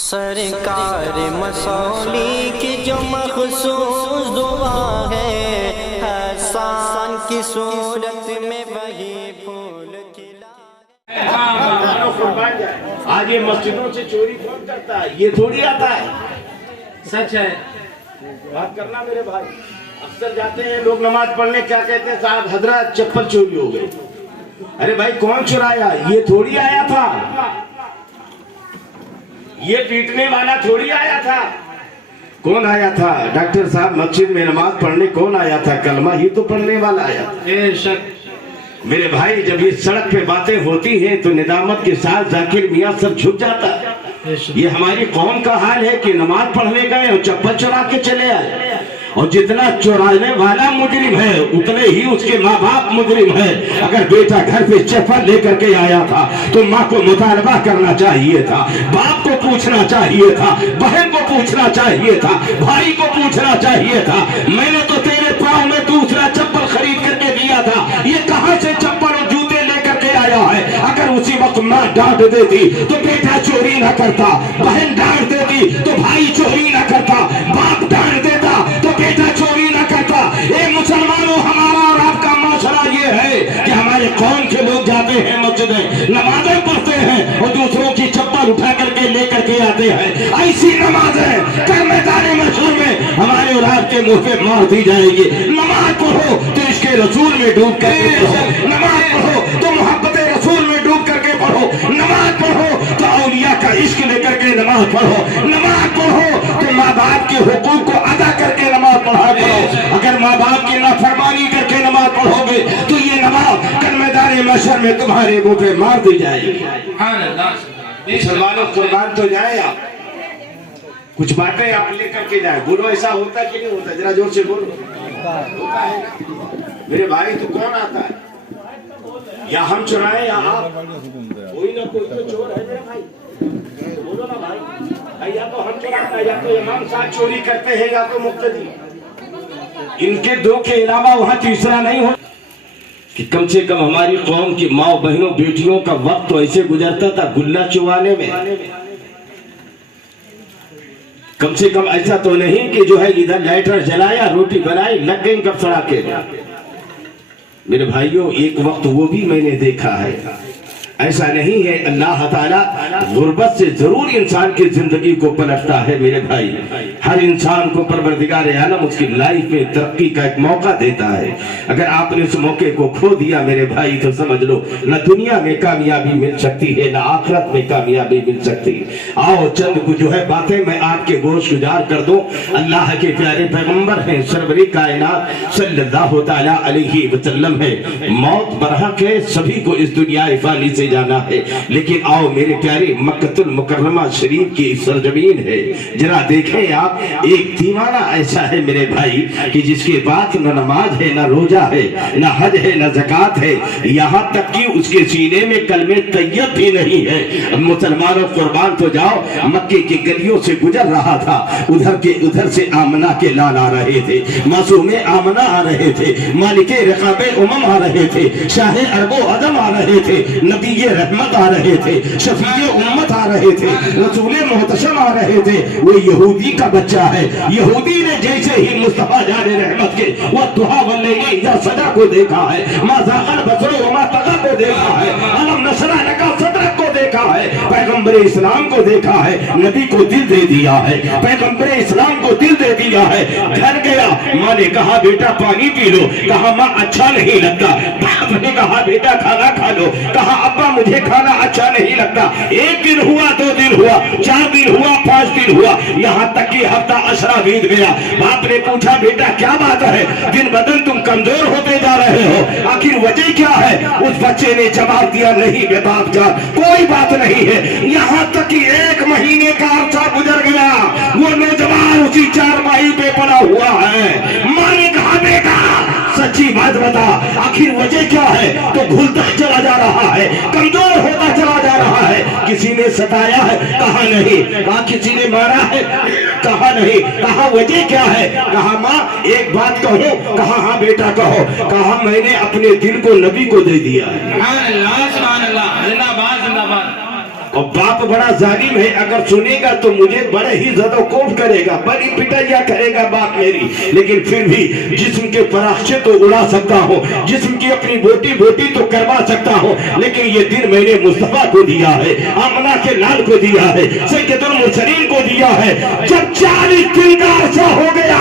سرکار مسولی کی جو مخصوص دعا ہے، حسان کی صورت میں وہی پھول کھلا ہے۔ آج یہ مسجدوں سے چوری کون کرتا ہے؟ یہ تھوڑی آتا ہے، سچ ہے۔ بات کرنا میرے بھائی۔ اکثر جاتے ہیں لوگ نماز پڑھنے، کیا کہتے ہیں؟ صاحب حضرت چپل چوری ہو گئی۔ ارے بھائی کون چرایا؟ یہ تھوڑی آیا تھا، یہ پیٹنے والا تھوڑی آیا تھا۔ کون آیا تھا؟ ڈاکٹر صاحب مسجد میں نماز پڑھنے کون آیا تھا؟ کلمہ ہی تو پڑھنے والا آیا تھا۔ بے شک میرے بھائی جب یہ سڑک پہ باتیں ہوتی ہیں تو ندامت کے ساتھ ذاکر میاں سب جھک جاتا ہے۔ یہ ہماری قوم کا حال ہے کہ نماز پڑھنے گئے اور چپل چرا کے چلے آئے، اور جتنا چورانے والا مجرم ہے اتنے ہی اس کے ماں باپ مجرم ہے۔ اگر بیٹا گھر پہ چپل لے کر کے آیا تھا تو ماں کو مطالبہ کرنا چاہیے تھا، باپ کو پوچھنا چاہیے تھا، بہن کو پوچھنا چاہیے تھا، بھائی کو پوچھنا چاہیے تھا۔ میں نے تو تیرے پاؤں میں دوسرا چپل خرید کر کے دیا تھا، یہ کہاں سے چپل اور جوتے لے کر کے آیا ہے؟ اگر اسی وقت ماں ڈانٹ دیتی تو بیٹا چوری نہ کرتا، بہن ڈانٹ دیتی تو بھائی چوری نہ کرتا، باپ ڈانٹ دیتا تو بیٹا چوری نہ کرتا۔ اے مسلمانوں، ہمارا اور آپ کا معاشرہ یہ ہے کہ ہمارے قوم کے لوگ جاتے ہیں مسجدیں، نمازیں پڑھتے ہیں اور دوسروں کی چپل اٹھا کر کے لے کر کے آتے ہیں۔ ایسی نمازیں کل میدان محشر میں ہمارے اور آپ کے منہ پہ مار دی جائے گی۔ نماز پڑھو تو عشق رسول میں ڈوب کر کے پڑھو، نماز پڑھو تو محبت رسول میں ڈوب کر کے پڑھو، نماز پڑھو تو اولیاء کا عشق لے کر کے نماز پڑھو، نماز پڑھو تو ماں باپ کے حقوق کو ادا کر کے نماز پڑھا کرو۔ اگر ماں باپ کی نافرمانی کر کے نماز پڑھو گے تو یہ نماز کل میدان محشر میں تمہارے منہ پہ مار دی جائے گی۔ مسلمانوں قربان تو جائے آپ، کچھ باتیں آپ لے کر کے جائیں۔ بولو ایسا ہوتا کہ نہیں ہوتا؟ ذرا زور سے بولو۔ ہوتا ہے نا میرے بھائی؟ تو کون آتا ہے؟ یا ہم چرائیں یا آپ؟ کوئی نہ کوئی تو چور ہے میرے بھائی، بولو نا بھائی۔ یا تو ہم چراتے ہیں، یا تو امام صاحب چوری کرتے ہیں، یا تو مقتدی۔ ان کے دو کے علاوہ وہاں تیسرا نہیں ہو کہ کم سے کم ہماری قوم کی ماں بہنوں بیٹیوں کا وقت تو ایسے گزرتا تھا گلہ چوانے میں۔ کم سے کم ایسا تو نہیں کہ جو ہے ادھر لائٹر جلایا، روٹی بنائی، لگ گئی کب سڑا کے۔ میرے بھائیوں ایک وقت وہ بھی میں نے دیکھا ہے، ایسا نہیں ہے۔ اللہ تعالیٰ غربت سے ضرور انسان کی زندگی کو پلٹتا ہے میرے بھائی۔ ہر انسان کو پروردگار عالم اس کی لائف میں ترقی کا ایک موقع دیتا ہے۔ اگر آپ نے اس موقع کو کھو دیا میرے بھائی تو سمجھ لو نہ دنیا میں کامیابی مل سکتی ہے نہ آخرت میں کامیابی مل سکتی ہے۔ آؤ چند کو جو ہے باتیں میں آپ کے گوش گزار کر دوں۔ اللہ کے پیارے پیغمبر ہیں، سرور کائنات صلی اللہ تعالیٰ علیہ وسلم ہے۔ موت برحق ہے، سبھی کو اس دنیا فانی سے جانا ہے، لیکن آؤ میرے پیارے مکہ المکرمہ شریف کی سرزمین ہے، ذرا دیکھیں آپ۔ ایک دیوانہ ایسا ہے میرے بھائی کہ جس کے بعد نہ نماز ہے، نہ روزہ ہے، نہ حج ہے، نہ زکوٰۃ ہے، یہاں تک کہ اس کے سینے میں کلمہ طیب بھی نہیں ہے۔ مسلمانوں قربان تو جاؤ، مکے کی گلیوں سے گزر رہا تھا، ادھر سے آمنہ کے لال آ رہے تھے، معصوم آمنہ آ رہے تھے، مالک رقاب امم آ رہے تھے، شاہ عرب و عجم آ رہے تھے، نبی رحمت آ رہے تھے، شفیع امت آ رہے تھے، رسول محتشم آ رہے تھے۔ وہ یہودی کا بچہ ہے۔ یہودی نے جیسے ہی مصطفیٰ جان رحمت کے وَالضُّحَىٰ وَاللَّيْلِ إِذَا سَجَىٰ کو دیکھا ہے، مَا زَاغَ الْبَصَرُ وَمَا طَغَىٰ کو دیکھا ہے، أَلَمْ نَشْرَحْ لَكَ صَدْرَكَ کو دیکھا ہے، پیغمبر اسلام کو دیکھا ہے، نبی کو دل دے دیا ہے، پیغمبر اسلام کو دل دے دیا ہے۔ گھر گیا، ماں نے کہا بیٹا پانی پی لو، کہا ماں اچھا نہیں لگتا، باپ نے کہا بیٹا کھانا کھا لو، کہا ابا مجھے کھانا اچھا نہیں لگتا۔ ایک دن ہوا، 2 دن ہوا، 4 دن ہوا، 5 دن ہوا، یہاں تک کہ ہفتہ عشرہ بیت گیا۔ باپ نے پوچھا بیٹا کیا بات ہے، دن بدن تم کمزور ہوتے جا رہے ہو، آخر وجہ کیا ہے؟ اس بچے نے جواب دیا نہیں بے باپ جان کوئی بات نہیں ہے۔ یہاں تک کہ 1 مہینے کا عرصہ گزر گیا، وہ نوجوان اسی چارپائی پہ پڑا ہوا ہے۔ ماں نے کہا بیٹا سچی بات بتا، آخر وجہ کیا ہے؟ تو گھلتا چلا جا رہا ہے، کمزور ہوتا چلا جا رہا ہے۔ کسی نے ستایا ہے؟ کہا نہیں۔ کہا کسی نے مارا ہے؟ کہا نہیں۔ کہا وجہ کیا ہے؟ کہا ماں ایک بات کہو؟ کہا ہاں بیٹا کہو۔ کہا میں نے اپنے دل کو نبی کو دے دیا ہے۔ سبحان اللہ، سبحان اللہ، زندہ باد، زندہ باد۔ اور باپ بڑا ظالم ہے، اگر سنے گا تو مجھے بڑے ہی زدوکوب کرے گا، بڑی پٹائیا کرے گا باپ میری، لیکن پھر بھی جسم کے پراخچے تو اڑا سکتا ہوں، جسم کی اپنی بوٹی بوٹی تو کروا سکتا ہوں، لیکن یہ دن میں نے مصطفیٰ کو دیا ہے، آمنہ کے لال کو دیا ہے، سید المرسلین کو دیا ہے۔ جب 40 دن کا عرصہ ہو گیا،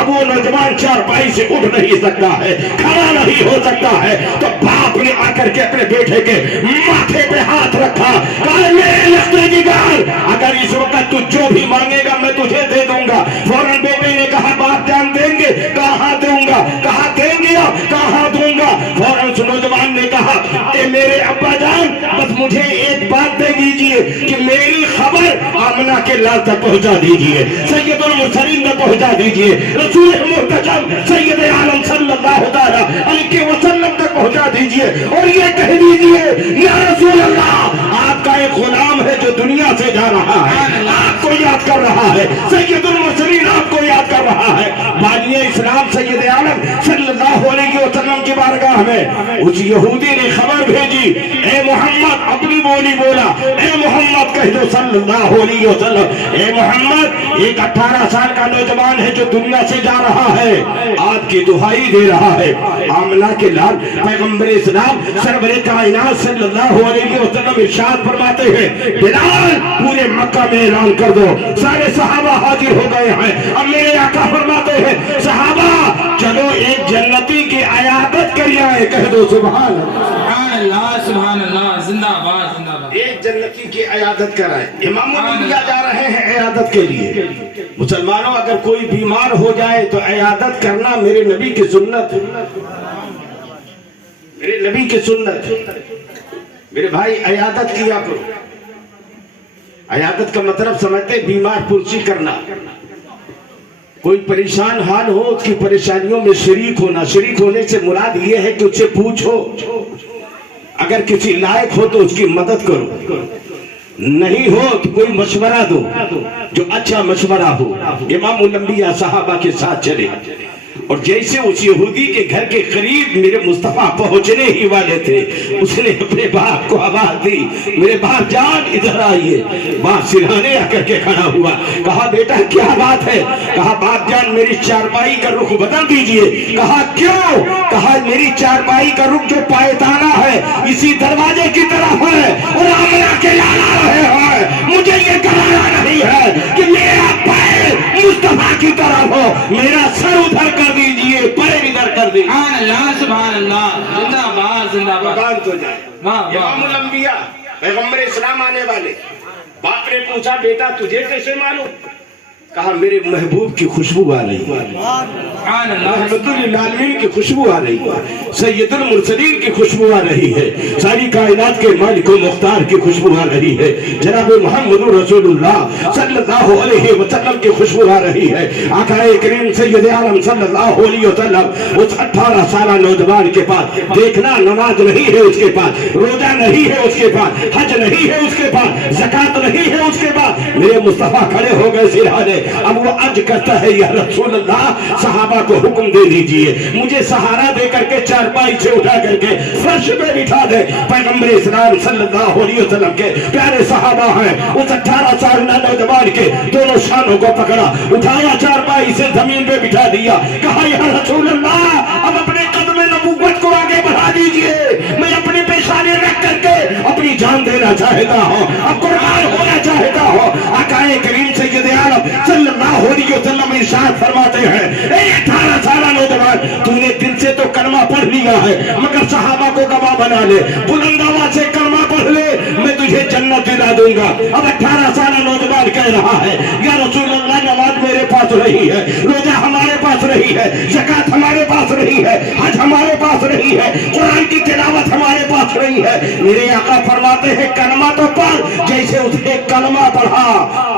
اب وہ نوجوان چارپائی سے اٹھ نہیں سکتا ہے، کھڑا نہیں ہو سکتا ہے، تو باپ نے آ کر کے اپنے بیٹے کے ماتھے پہ ہاتھ رکھا، کہا میرے لختے کی گال، اگر اس وقت تو جو بھی مانگے گا میں تجھے دے دوں گا۔ فوراً بیٹے نے کہا باپ جان دیں گے؟ کہاں دوں گا؟ کہاں دیں گے؟ کہاں دوں گا؟ فوراً نوجوان نے کہا اے میرے ابا جان، بس مجھے ایک بات دے دیجئے کہ میری خبر آمنہ کے لال تک پہنچا دیجئے، سید المرسلین تک پہنچا دیجئے، رسول محتشم سید عالم صلی اللہ علیہ وسلم تک پہنچا دیجئے، اور یہ کہہ دیجئے یا رسول اللہ، آپ کا ایک غلام ہے جو دنیا سے جا رہا ہے، آپ کو یاد کر رہا ہے، سید المرسلین آپ کو یاد کر رہا ہے۔ بانی اسلام سید عالم صلی اللہ علیہ وسلم کی بارگاہ میں اس یہودی نے خبر بھیجی، اے محمد، اپنی بولی بولا، اے محمد کہہ دو صلی اللہ علیہ وسلم، اے محمد، ایک 18 سال کا نوجوان ہے جو دنیا سے جا رہا ہے، آپ کی دہائی دے رہا ہے۔ آمنہ کے لال پیغمبر اسلام سرور کائنات صلی اللہ علیہ وسلم ارشاد فرماتے ہیں، بلال پورے مکہ میں اعلان کر دو، سارے صحابہ حاضر ہو گئے ہیں۔ اب میرے آقا فرماتے ہیں، صحابہ چلو ایک جنتی کی عیادت کر آئے، کہہ دو سبحان اللہ، سبحان اللہ، زندہ باد زندہ باد۔ ایک جنتی کی عیادت کرائے۔ امام الانبیاء جا رہے ہیں عیادت کے لیے۔ مسلمانوں اگر کوئی بیمار ہو جائے تو عیادت کرنا میرے نبی کی سنت ہے، میرے نبی کی سنت ہے۔ میرے بھائی عیادت کیا کرو۔ عیادت کا مطلب سمجھتے بیمار پرسی کرنا، کوئی پریشان حال ہو اس کی پریشانیوں میں شریک ہونا۔ شریک ہونے سے مراد یہ ہے کہ اس سے پوچھو، اگر کسی لائق ہو تو اس کی مدد کرو، نہیں ہو تو کوئی مشورہ دو جو اچھا مشورہ ہو۔ امام الانبیاء صحابہ کے ساتھ چلے، اور جیسے اس یہودی کے گھر کے قریب میرے مصطفیٰ پہنچنے ہی والے تھے، اس نے اپنے باپ کو آواز دی، میرے باپ جان ادھر آئیے۔ باپ سرہانے آ کر کے کھڑا ہوا، کہا بیٹا کیا بات ہے؟ کہا باپ جان میری چارپائی کا رخ بدل دیجئے۔ کہا کیوں؟ کہا میری چارپائی کا رخ جو پائتانہ ہے اسی دروازے کی طرف ہے، اور آمنہ کے لال آ رہے ہیں، مجھے یہ گوارا نہیں ہے کہ میرا پیر مصطفیٰ کی طرف ہو، میرا سر ادھر کر دیجئے، پیر ادھر کر دیجئے۔ سبحان اللہ، سبحان اللہ، زندہ باد زندہ باد۔ بات ہو جائے۔ امام الانبیاء پیغمبر اسلام آنے والے، باپ نے پوچھا بیٹا تجھے کیسے معلوم؟ کہا میرے محبوب کی خوشبو آ رہی ہے، رحمت للعالمین کی خوشبو آ رہی ہے، سید المرسلین کی خوشبو آ رہی ہے، ساری کائنات کے مالک و مختار کی خوشبو آ رہی ہے، جناب محمد رسول اللہ صلی اللہ علیہ وسلم کی خوشبو آ رہی ہے۔ آقا کریم سید عالم صلی اللہ علیہ وسلم اس 18 سالہ نوجوان کے پاس، دیکھنا نماز نہیں ہے اس کے پاس، روزہ نہیں ہے اس کے پاس، حج نہیں ہے اس کے پاس، زکوٰۃ نہیں ہے اس کے پاس، میرے مصطفیٰ کھڑے ہو گئے سرہانے۔ اب وہ عرض کرتا ہے یا رسول اللہ صحابہ کو حکم دے دیجئے مجھے سہارا دے کر کے چارپائی سے اٹھا کر کے فرش پہ بٹھا دے۔ پیغمبر اسلام صلی اللہ علیہ وسلم کے پیارے صحابہ ہیں، اس 18 سال نوجوان کے دونوں شانوں کو پکڑا، اٹھایا چارپائی سے زمین پہ بٹھا دیا، کہا یا رسول اللہ اب اپنے قدم نبوت کو آگے بڑھا دیجئے، میں اپنے پیشانے رکھ کر کے اپنی جان دینا چاہتا ہوں، اب قربان ہونا چاہتا ہوں۔ آقا کریم سید عالم صلی اللہ علیہ وسلم ارشاد فرماتے ہیں، اے 18 سالہ نوجوان تو نے دل سے تو کلمہ پڑھ لیا ہے مگر صحابہ کو گواہ بنا لے، بلند آواز سے کلمہ پڑھ لے، میں تجھے جنت دلا دوں گا۔ اب 18 سالہ نوجوان کہہ رہا ہے یا رسول اللہ نماز میرے پاس رہی ہے، روزہ ہمارے پاس رہی ہے، زکوٰۃ ہمارے پاس رہی ہے، حج ہمارے پاس رہی ہے، قرآن کی تلاوت ہمارے پاس رہی ہے۔ میرے آقا فرماتے ہیں کلمہ تو پڑھ، جیسے اس نے کلمہ پڑھا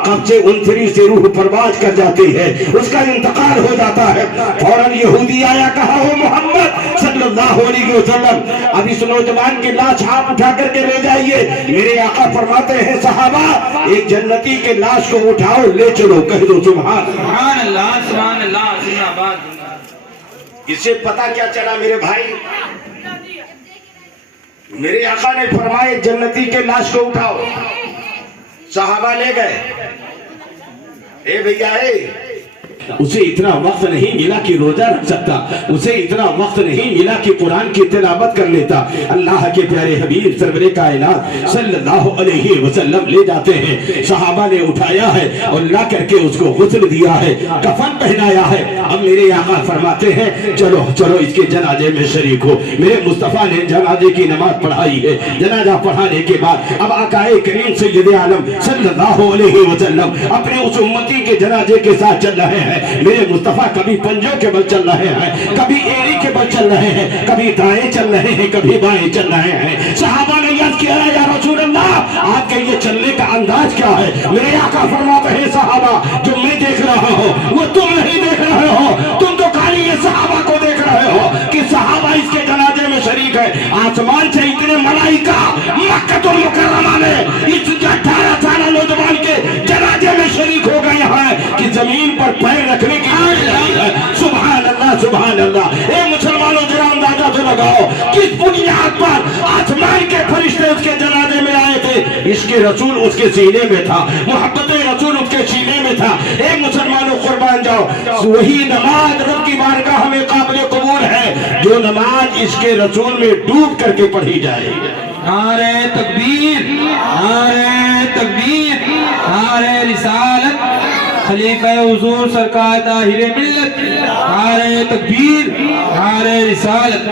قبض انتری سے روح پرواز کر جاتی ہے، اس کا انتقال ہو جاتا ہے۔ فوراً یہودی آیا، کہا ہو محمد صلی اللہ علیہ وسلم اب اس نوجوان کی لاش آپ اٹھا کر کے لے جائیے۔ میرے آقا فرماتے ہیں صحابہ ایک جنتی کے لاش کو اٹھاؤ لے چلو، کہہ دو سبحان اللہ، سبحان اللہ، زندہ باد۔ اس سے پتہ کیا چلا میرے بھائی؟ میرے آقا نے فرمایا جنتی کے لاش کو اٹھاؤ، صحابہ لے گئے اے بھیا اسے اتنا وقت نہیں ملا کہ روزہ رکھ سکتا، اسے اتنا وقت نہیں ملا کہ قرآن کی تلاوت کر لیتا۔ اللہ کے پیارے حبیب سرور کائنات صلی اللہ علیہ وسلم لے جاتے ہیں، صحابہ نے اٹھایا ہے اور لا کر کے اس کو غسل دیا ہے، کفن پہنایا ہے۔ اب میرے آقا فرماتے ہیں چلو چلو اس کے جنازے میں شریک ہو۔ میرے مصطفیٰ نے جنازے کی نماز پڑھائی ہے، جنازہ پڑھانے کے بعد اب آقا کریم سید عالم صلی اللہ علیہ وسلم اپنے اس امتی کے جنازے کے ساتھ چل رہے ہیں۔ میرے مصطفیٰ کبھی پنجوں کے بل چل رہے ہیں، کبھی ایڑی کے بل چل رہے ہیں، کبھی دائیں چل رہے ہیں، کبھی بائیں چل رہے ہیں۔ صحابہ نے یاد کیا یا رسول اللہ آپ کے یہ چلنے کا انداز کیا ہے؟ میرے آقا فرماتے ہیں صحابہ جو میں دیکھ رہا ہوں وہ تم نہیں دیکھ رہے ہو، تم تو خالی یہ صحابہ کو دیکھ رہے ہو کہ صحابہ اس کے جنازے میں شریک ہے۔ آسمان سے اتنے ملائکہ مکہ المکرمہ میں اس 18 سالہ نوجوان کے جنازے میں شریک ہو گئے ہیں کہ زمین پر پیر رکھنے کی سبحان اللہ سبحان اللہ۔ اے مسلمانوں ذرا اندازہ تو لگاؤ کس بنیاد پر آسمان کے فرشتے اس کے جنازے میں آئے تھے؟ عشق رسول اس کے سینے میں تھا، محبت رسول اس کے سینے میں تھا۔ اے مسلمانوں قربان جاؤ، وہی نماز رب کی بارگاہ میں قابل قبول ہے جو نماز عشق رسول میں ڈوب کر کے پڑھی جائے۔ نعرہ تکبیر، نعرہ تکبیر، نعرہ رسالت، خلیفہ حضور سرکار طاہر ملت، نعرہ تکبیر، نعرہ رسالت۔